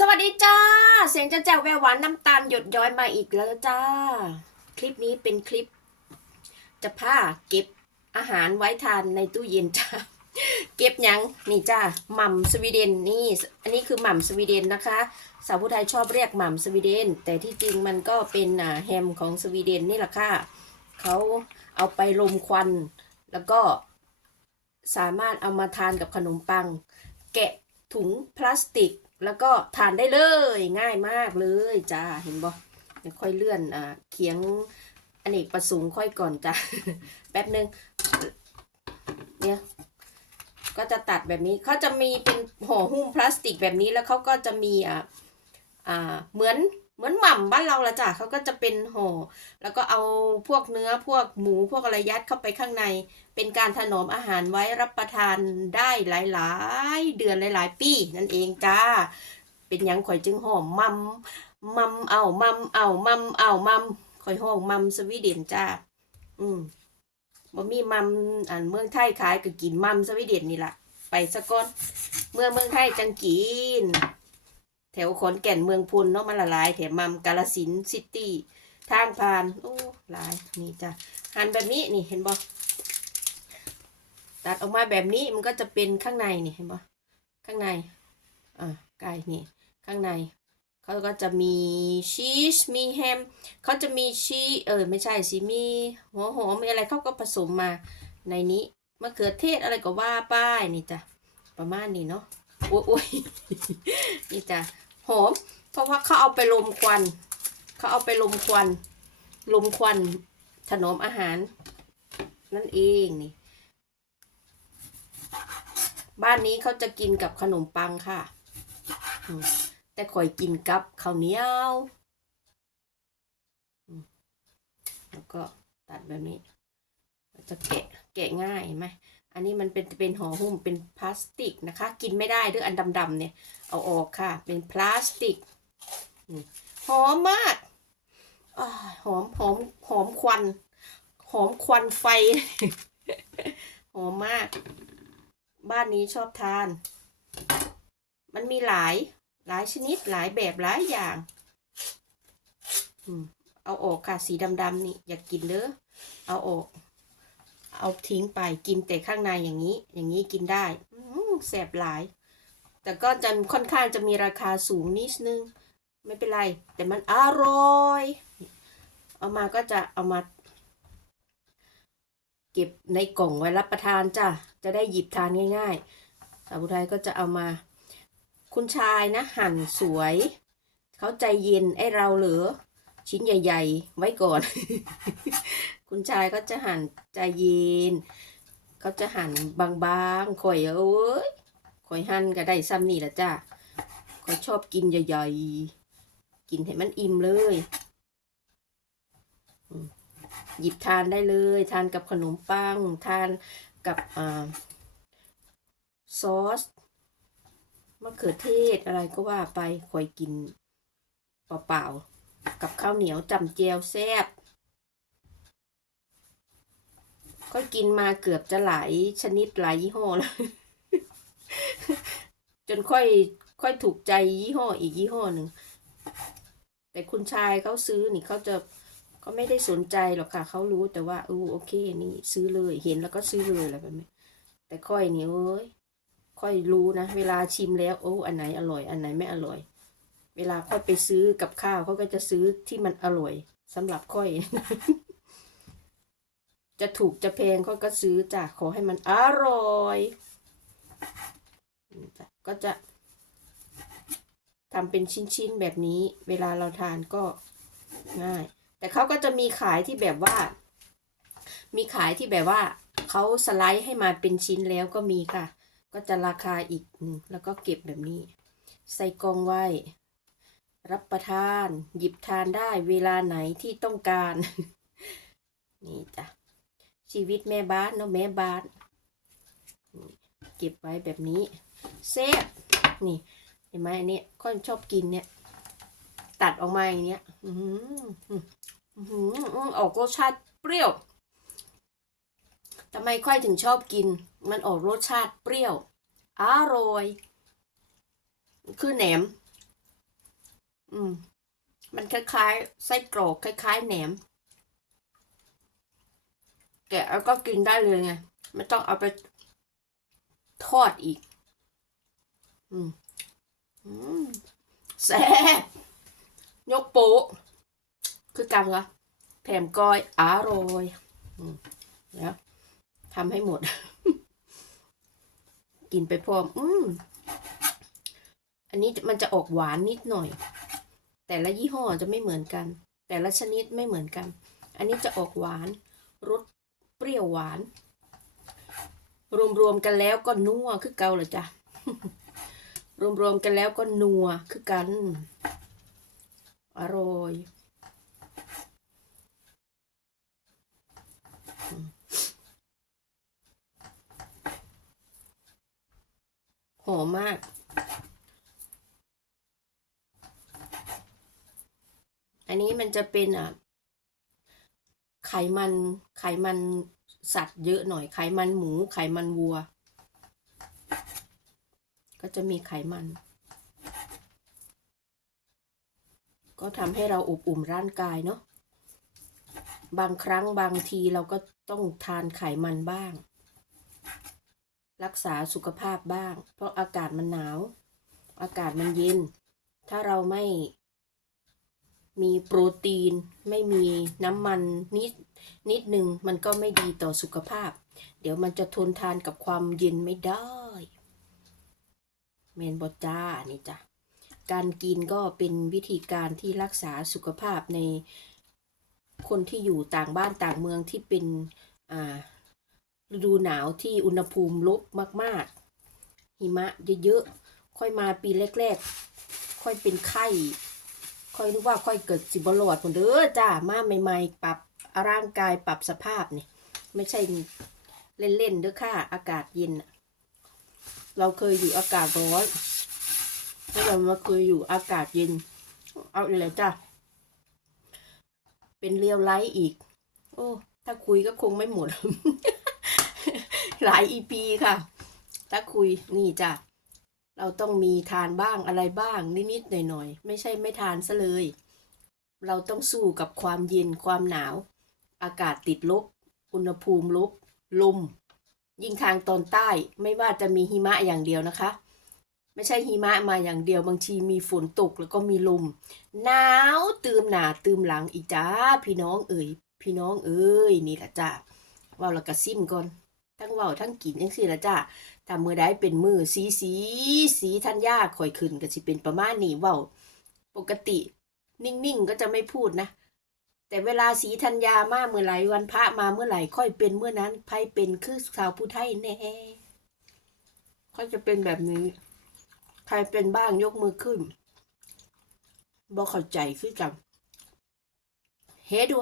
สวัสดีจ้า เสียงจะแจ๋วแววหวานน้ำตาลหยดย้อยมาอีกแล้วจ้า คลิปนี้เป็นคลิป จะพาเก็บอาหารไว้ทานในตู้เย็นจ้า เก็บยังนี่จ้าหม่ำสวีเดนนี่ อันนี้คือหม่ำสวีเดนนะคะ สาวผู้ไทยชอบเรียกหม่ำสวีเดน แต่ที่จริงมันก็เป็นอ่าแฮมของสวีเดนนี่แหละค่ะเขาเอาไปลมควัน แล้วก็สามารถเอามาทานกับขนมปัง แกะถุงพลาสติก แล้วก็ทานได้เลยง่ายมากเลยจ้าเห็นบ่เดี๋ยวค่อยเลื่อนอ่าเคียงอเนกประสงค์ค่อยก่อนจ้าแป๊บหนึ่งเนี่ยก็จะตัดแบบนี้เขาจะมีเป็นห่อหุ้มพลาสติกแบบนี้แล้วเขาก็จะมีอ่าอ่าเหมือน เหมือนหม่ำบ้านเราละจ้ะเขาก็จะเป็นห่อแล้วก็เอาพวกเนื้อพวกหมูพวกอะไรยัดเข้าไปข้างใน เป็นการถนอมอาหารไว้รับประทานได้หลายๆ เดือนหลายๆ ปีนั่นเองจ้า เป็นยังข่อยจึงหอมมัมมัมเอามัมเอามัมเอามัมข่อยห้องมัมสวีเดนจ้า อืมบ่มีมัมอันเมืองไทยขายก็กินมัมสวีเดนนี่ละไปซะกอนเมื่อเมืองไทยจังกิน แถวขอนแก่นเมืองพุนเนาะมันละลายแถมมัมกาลสินซิตี้ทางผ่านโอ้หลายนี่จ้ะหั่นแบบนี้นี่เห็นบ่ตัดออกมาแบบนี้มันก็จะเป็นข้างในนี่เห็นปะข้างในอ่าไก่นี่ข้างในเขาก็จะมีชีสมีแฮมเขาจะมีชีเออไม่ใช่สิมีหัวหอมมีอะไรเขาก็ผสมมาในนี้มะเขือเทศอะไรก็ว่าป้ายนี่จ้ะประมาณนี้เนาะ อ้ยโอ้ยนี่จ้ะหอม เพราะว่าเขาเอาไปลมควัน เขาเอาไปลมควัน ลมควัน ถนอมอาหาร นั่นเองนี่ บ้านนี้เขาจะกินกับขนมปังค่ะ แต่ข่อยกินกับข้าวเหนียว แล้วก็ตัดแบบนี้ จะแกะแกะง่ายเห็นไหมอันนี้มันเป็นเป็นห่อหุ้มเป็นพลาสติกนะคะ กินไม่ได้ด้วยอันดำๆเนี่ย เอาออกค่ะ เป็นพลาสติกหอมมากอหอมหอมหอมควันหอมควันไฟ หอมมาก บ้านนี้ชอบทาน มันมีหลายหลายชนิดหลายแบบหลายอย่างเอาออกค่ะสีดำๆนี่ อยากกินเด้อเอาออก เอาทิ้งไปกินแต่ข้างในอย่างนี้ อย่างนี้กินได้แสบหลาย แต่ก็จะค่อนข้างจะมีราคาสูงนิดนึง ไม่เป็นไร แต่มันอร่อย เอามาก็จะเอามาเก็บในกล่องไว้รับประทานจ้ะ จะได้หยิบทานง่ายๆสาวไทยก็จะเอามา คุณชายนะ หั่นสวย เขาใจเย็นไอ้เราเหลือ ชิ้นใหญ่ ๆ ไว้ก่อน คุณชายก็จะหั่นใจเย็นเขาจะหั่นบางๆข่อยเอ้ยข่อยหั่นก็ได้ซ้ำนี่แหละจ้ะข่อยชอบกินใหญ่ๆกินให้มันอิ่มเลยหยิบทานได้เลย ทานกับขนมปัง ทานกับอซอสมะเขือเทศอะไรก็ว่าไปข่อยกินเปล่าๆกับข้าวเหนียวจำเจียวแซ่บ ก็กินมาเกือบจะหลายชนิดหลายยี่ห้อแล้วจนค่อยค่อยถูกใจยี่ห้ออีกยี่ห้อหนึ่ง แต่คุณชายเขาซื้อนี่เขาจะเขาไม่ได้สนใจหรอกค่ะเขารู้แต่ว่าเออโอเคนี่ซื้อเลยเห็นแล้วก็ซื้อเลยอะไรแบบนี้แต่ค่อยนี่เอ้ยค่อยรู้นะ เวลาชิมแล้วโอ้อันไหนอร่อย อันไหนไม่อร่อย เวลาค่อยไปซื้อกับข้าวเขาก็จะซื้อที่มันอร่อยสำหรับค่อย จะถูกจะแพงเขาก็ซื้อจ้ะขอให้มันอร่อยก็จะทำเป็นชิ้นๆแบบนี้ เวลาเราทานก็ง่าย แต่เขาก็จะมีขายที่แบบว่า มีขายที่แบบว่าเขาสไลด์ให้มาเป็นชิ้นแล้วก็มีค่ะ ก็จะราคาอีกหนึ่งแล้วก็เก็บแบบนี้ ใส่กล่องไว้ รับประทาน หยิบทานได้เวลาไหนที่ต้องการ นี่จ้ะ ชีวิตแม่บ้านเนาะแม่บ้าน เก็บไว้แบบนี้เซฟนี่เห็นไหมอันนี้ค่อยชอบกินเนี่ย ตัดออกมาอย่างเนี้ยอือหืออื้อหื้อออกรสชาติเปรี้ยวทำไมค่อยถึงชอบกิน มันออกรสชาติเปรี้ยวอร่อยคือแหนม อืม มันคล้ายๆไส้กรอกคล้ายๆแหนม แกะแล้วก็กินได้เลยไงไม่ต้องเอาไปทอดอีก อืมอืมแซ่บยกโป๊ะคือกันวะแถมก้อยอร่อยอืมแล้วทำให้หมด กินไปพร้อม อืมอันนี้มันจะออกหวานนิดหน่อย แต่ละยี่ห้อจะไม่เหมือนกัน แต่ละชนิดไม่เหมือนกัน อันนี้จะออกหวานรส เปรี้ยวหวาน รวมๆกันแล้วก็นัวคือเกาเหรอจ๊ะรวมๆกันแล้วก็นัวคือกัน อร่อยหอมมาก อันนี้มันจะเป็นอะ ไขมันไขมันสัตว์เยอะหน่อยไขมันหมู ไขมันวัว ก็จะมีไขมัน ก็ทำให้เราอบอุ่นร่างกายเนาะบางครั้งบางทีเราก็ต้องทานไขมันบ้าง รักษาสุขภาพบ้าง เพราะอากาศมันหนาว อากาศมันเย็น ถ้าเราไม่ มีโปรตีน ไม่มีน้ำมันนิดนิดหนึ่งมันก็ไม่ดีต่อสุขภาพ เดี๋ยวมันจะทนทานกับความเย็นไม่ได้เมนบอจ้านี่จ้ะการกินก็เป็นวิธีการที่รักษาสุขภาพในคนที่อยู่ต่างบ้านต่างเมืองที่เป็นฤดูหนาวที่อุณหภูมิลบมาก ๆ หิมะเยอะ ๆ ค่อยมาปีแรก ๆ ค่อยเป็นไข้ ค่อยรู้ว่าค่อยเกิดสิบหลอดคนเด้อจ้ามาใหม่ ๆ ปรับร่างกายปรับสภาพนี่ไม่ใช่เล่นๆเด้อค่ะ อากาศเย็น เราเคยอยู่อากาศร้อนแล้วเรามาเคยอยู่อากาศเย็น เอาอีกแล้วจ้าเป็นเรียวไลท์อีก โอ้ ถ้าคุยก็คงไม่หมด หลายอีพีค่ะ ถ้าคุยนี่จ้ะ เราต้องมีทานบ้างอะไรบ้างนิดๆหน่อยๆไม่ใช่ไม่ทานซะเลย เราต้องสู้กับความเย็นความหนาว อากาศติดลบ อุณหภูมิลบ ลม ยิ่งทางตอนใต้ไม่ว่าจะมีหิมะอย่างเดียวนะคะ ไม่ใช่หิมะมาอย่างเดียวบางทีมีฝนตกแล้วก็มีลม หนาวตืมหนาตืมหลังอีจ้า พี่น้องเอ๋ยพี่น้องเอ้ยนี่แหละจ้าว่าเรากระซิมก่อนทั้งว่าทั้งกินจังซี่ละจ้า ถ้ามือใดเป็นมือสีสีสีทัญญาข่อยขึ้นก็สิเป็นประมาณนี้ว่าปกติ นิ่งๆก็จะไม่พูดนะ แต่เวลาสีธัญญามาเมื่อไหร่วันพระมาเมื่อไหร่ค่อยเป็นเมื่อนั้นไพ่เป็นคือสาวผู้ไทยแน่ค่อยจะเป็นแบบนี้ ใครเป็นบ้างยกมือขึ้นบ่เข้าใจคือกันเฮ็ดดู